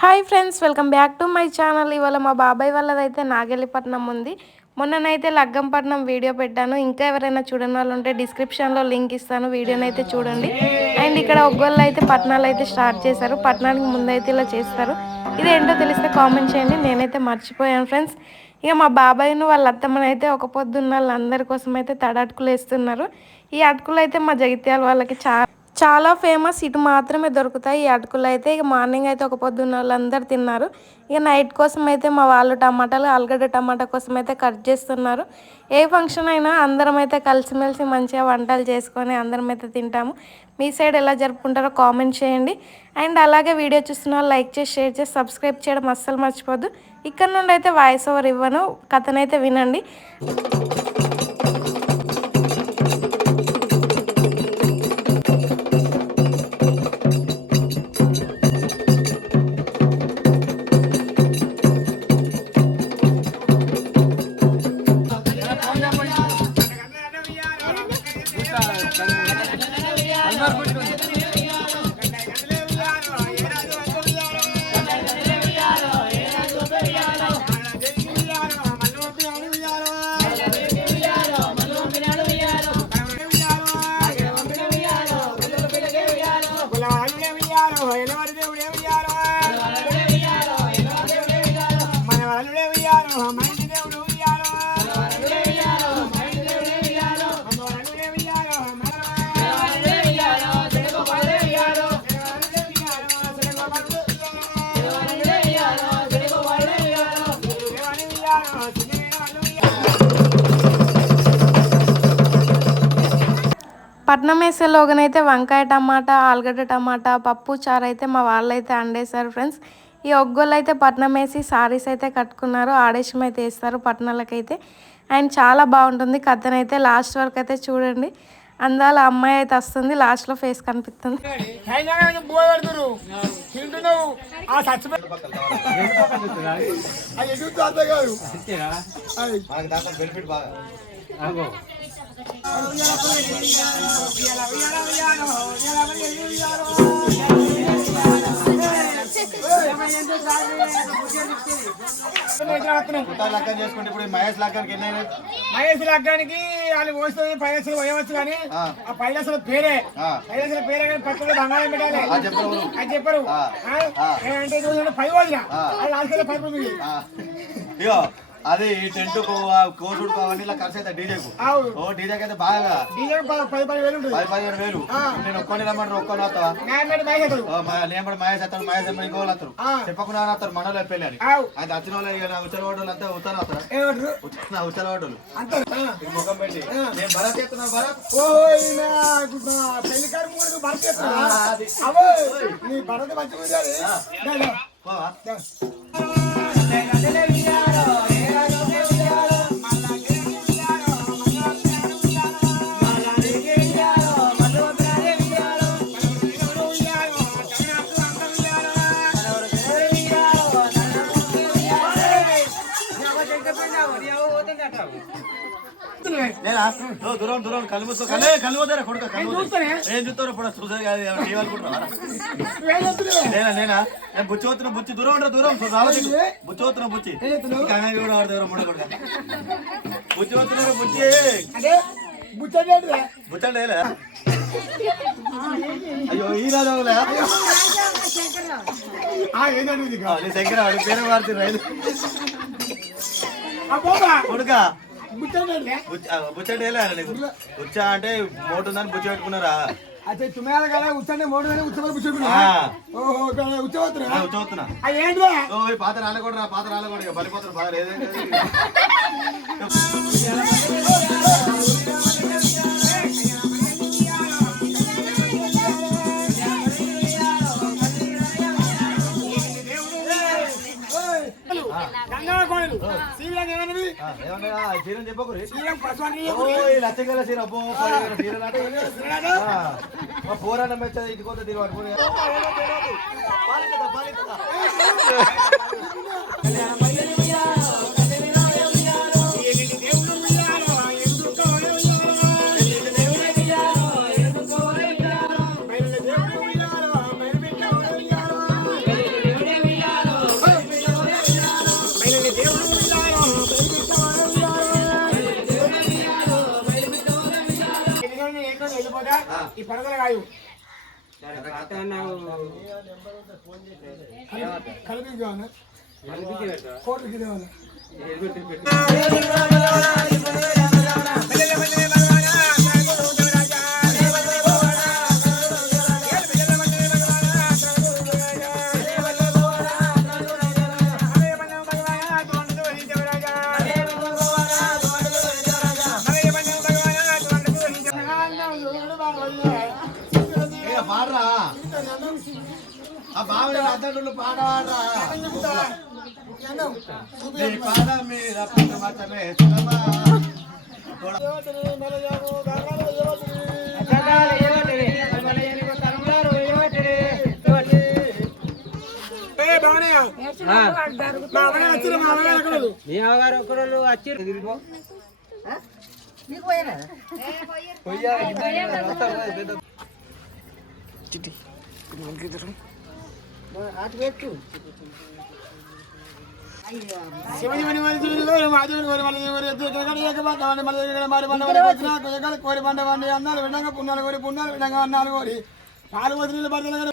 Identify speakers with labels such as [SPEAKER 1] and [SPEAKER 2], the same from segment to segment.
[SPEAKER 1] Hi friends welcome back to my channel. ఇవాళ మా బాబాయ్ వాళ్ళదైతే నాగెల్లిపట్నం ఉంది. మొన్ననైతే లగ్గంపట్నం వీడియో పెట్టాను. ఇంకా ఎవరైనా చూడని వాళ్ళు ఉంటే డిస్క్రిప్షన్లో లింక్ ఇస్తాను. వీడియోని అయితే చూడండి. అండ్ ఇక్కడ ఒగ్గోళ్ళు అయితే పట్నాలు అయితే స్టార్ట్ చేశారు. పట్నానికి ముందైతే ఇలా చేస్తారు. ఇది ఏంటో తెలిస్తే కామెంట్ చేయండి. నేనైతే మర్చిపోయాను ఫ్రెండ్స్. ఇక మా బాబాయ్ను వాళ్ళ అత్తమ్మని అయితే ఒక పొద్దున్న వాళ్ళందరి కోసం అయితే తడటుకులు వేస్తున్నారు. ఈ అటుకులు అయితే మా జగిత్యాల వాళ్ళకి చాలా చాలా ఫేమస్. ఇటు మాత్రమే దొరుకుతాయి. ఈ అటుకులు అయితే ఇక మార్నింగ్ అయితే ఒక పొద్దున్న వాళ్ళందరూ తిన్నారు. ఇక నైట్ కోసం అయితే మా వాళ్ళు టమాటాలు ఆలుగడ్డ టమాటా కోసం అయితే కట్ చేస్తున్నారు. ఏ ఫంక్షన్ అయినా అందరం అయితే కలిసిమెలిసి మంచిగా వంటలు చేసుకొని అందరం అయితే తింటాము. మీ సైడ్ ఎలా జరుపుకుంటారో కామెంట్ చేయండి. అండ్ అలాగే వీడియో చూస్తున్న వాళ్ళు లైక్ చేసి షేర్ చేసి సబ్స్క్రైబ్ చేయడం అస్సలు మర్చిపోద్దు. ఇక్కడ నుండి అయితే వాయిస్ ఓవర్ ఇవ్వను. కథనైతే వినండి. పట్నం వేసేలోగానైతే వంకాయ టమాటా ఆలుగడ్డ టమాటా పప్పు చారు అయితే మా వాళ్ళు అయితే అండేశారు ఫ్రెండ్స్. ఈ ఒగ్గోళ్ళు అయితే పట్నం వేసి సారీస్ అయితే కట్టుకున్నారు ఆడేశం అయితే వేస్తారు పట్నాలకైతే. అండ్ చాలా బాగుంటుంది కథనైతే లాస్ట్ వరకు అయితే చూడండి. అందాల అమ్మాయి అయితే వస్తుంది లాస్ట్లో ఫేస్ కనిపిస్తుంది.
[SPEAKER 2] చేసుకుంటే ఇప్పుడు మహేష్ ఎన్ని
[SPEAKER 3] లగ్గానికి వాళ్ళు పోస్తుంది పైలసలు పోయవచ్చు కానీ
[SPEAKER 2] ఆ.
[SPEAKER 3] పైలసల పేరే. పైలసల పేరే కానీ పక్కన బంగారం పెట్టాలి? అది చెప్పరు చూడండి పై
[SPEAKER 2] ఆ.
[SPEAKER 3] అది లాస్ట్ పై ఉంది
[SPEAKER 2] ఆ. ఇగో అది ఈ టెంట్ కోసుడు అవన్నీ ఇలా ఖర్చు అవుతాయి డీజేకు. ఓ డీజేకి అయితే బాగా.
[SPEAKER 3] డీజే పది
[SPEAKER 2] పదిహేను వేలు. నేను ఒక్కొని రమ్మంటారు ఒక్కొని మా- నేను మహేష్ వస్తాడు మహేష్ అమ్మ ఇంకో వస్తారు. చెప్పకుండా వస్తారు మనలో పెళ్ళి అని. అది వచ్చిన వాళ్ళు ఉచ్చల వాడోళ్ళు అంతా ఉత్తరం వస్తారా ఉచ్చల వాడోళ్ళు ముఖం పెట్టి. నేను భరత్ చేస్తున్నా భరత్.
[SPEAKER 3] ఓ ఈయన పెళ్ళి కారు మూడు భర్త చేస్తున్నా?
[SPEAKER 2] ఆ, అది.
[SPEAKER 3] అవో నీ భరత మంచిగా
[SPEAKER 2] దూరం దూరం కళ్ళు మూసుకో కళ్ళే కళ్ళు పోతారా కొడుక కళ్ళు పోతారా? ఏం చూస్తారో ఇప్పుడు చూసారు కాదు టీవీ అనుకుంటున్నారా నేనా నేనా నేను బుచ్చి పోతున్నా బుచ్చి దూరం ఉంటా దూరం రావచ్చు బుచ్చి పోతున్నా బుచ్చి కన్నా కూడా వాడు దూరం ముడ కొడుక బుచ్చి పోతున్నారు బుచ్చి
[SPEAKER 3] అదే బుచ్చండి
[SPEAKER 2] బుచ్చండి ఏలే? అయ్యో ఈ రాజావులే
[SPEAKER 3] ఏంటంటే ఇది
[SPEAKER 2] నీ దగ్గర వాడి పేరు మారుతుంది రైలు
[SPEAKER 3] అబ్బోబా
[SPEAKER 2] కొడుక
[SPEAKER 3] బుచ్చండి
[SPEAKER 2] బుచ్చ అంటే మోటు ఉందని బుచ్చి పెట్టుకున్నారా?
[SPEAKER 3] అచ్చా తుమ్మాల కదా ఉచ్చండి ఉచ్చమని బుచ్చుకున్నా
[SPEAKER 2] ఆ,
[SPEAKER 3] ఓహో ఉచ్చవతున్నా అది ఏంటిదా
[SPEAKER 2] ఓ పాత రాలకూడదు రా పాత రాలకూడదు ఇక పడిపోతారు బాగా మెచ్చది ఇది కొత్త తీరు పట్టుకుని
[SPEAKER 3] ఈ పరదలు కాదు కలిపి కావాలి కోటికి కావాలి
[SPEAKER 4] మీ అవగారు ఒకరోజు వచ్చి
[SPEAKER 3] శివజీవని మనుషులు మాధవుని కోరి వాడి వండి అన్నాలు విధంగా పుణ్యాలు కోరి పుణ్యాలు విధంగా అన్నాలు కోరి పాలు వదిలి నీళ్ళు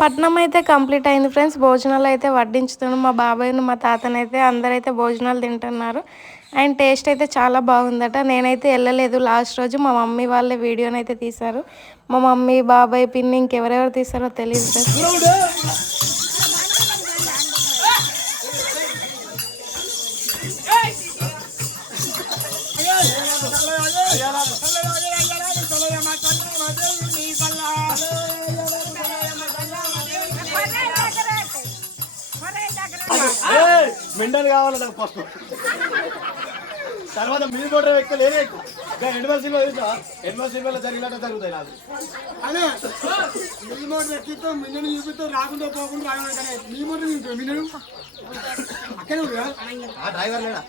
[SPEAKER 1] పట్నం అయితే కంప్లీట్ అయింది ఫ్రెండ్స్. భోజనాలు అయితే వడ్డించుతున్నాం మా బాబాయ్ను మా తాతనైతే అందరైతే భోజనాలు తింటున్నారు. అండ్ టేస్ట్ అయితే చాలా బాగుందట. నేనైతే వెళ్ళలేదు. లాస్ట్ రోజు మా మమ్మీ వాళ్ళే వీడియోనైతే తీశారు. మా మమ్మీ బాబాయ్ పిన్ని ఇంకెవరెవరు తీసారో తెలియదు
[SPEAKER 2] మెండల్ కావాలి నాకు ఫస్ట్ తర్వాత మీరు కూడా ఎక్కువ. లేదే ఎక్కువ ఎనిమల్ సినిమా చూసా ఎనిమల్ సినిమాలో జరిగినట్టు జరుగుతాయి నాకు.
[SPEAKER 3] అదే మీ మోటార్ ఎక్కితో మిన్నను చూపిస్తూ రాకుండా పోకుండా రాకుండా మీ మోటార్ చూపి మిన్నను? అక్కడే ఉందా
[SPEAKER 2] ఆ డ్రైవర్ లేడా?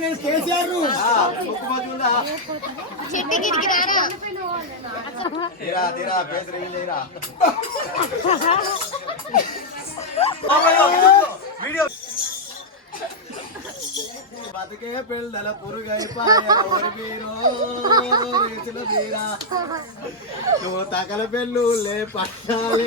[SPEAKER 3] నేను కేసీఆర్
[SPEAKER 2] తీరా తీరా రివీల్ చేయరా వీడియో. బతికే పిల్లల పురుగైపాయ రేచుల తీరా. నువ్వు తగల పెళ్ళు లే పట్టాలి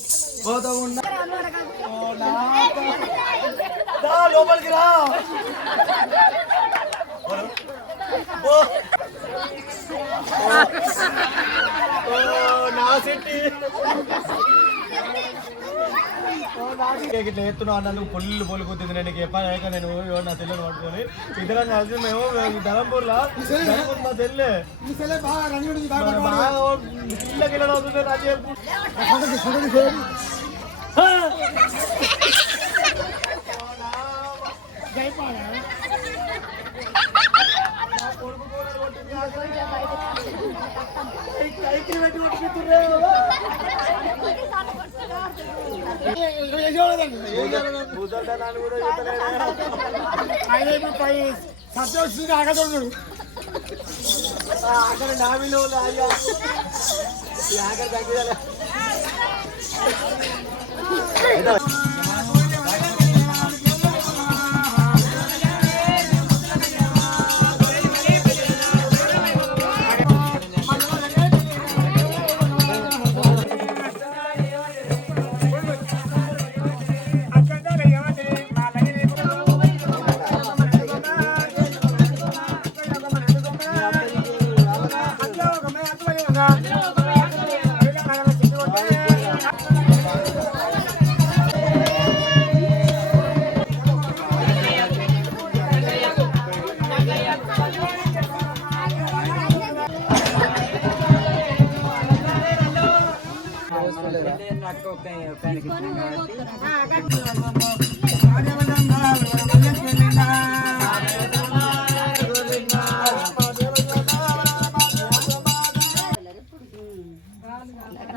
[SPEAKER 2] పోతా ఉన్నా లోపలికి రా నా సిట్టి ఇట్లా ఎత్తున్నావు అన్నందుకు పొల్లు పొల్లు నేను నీకు చెప్పాక నేను నా తెల్లని పట్టుకొని ఇద్దరం కలిసి మేము ధరంపూర్ మా తెల్లే
[SPEAKER 3] బాగా బాగా
[SPEAKER 2] అవుతుంది రాజు చెప్పు ఆయన ఇప్పుడు పై సత్యం వస్తుంది ఆగదోడు
[SPEAKER 3] ఆఖరి నామిలో అయ్యా ఈ 你太逗。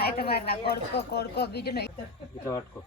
[SPEAKER 4] అయితే మరి నా కొడుకో కొడుకో బిడ్డను
[SPEAKER 5] ఇట్లా పట్టుకో.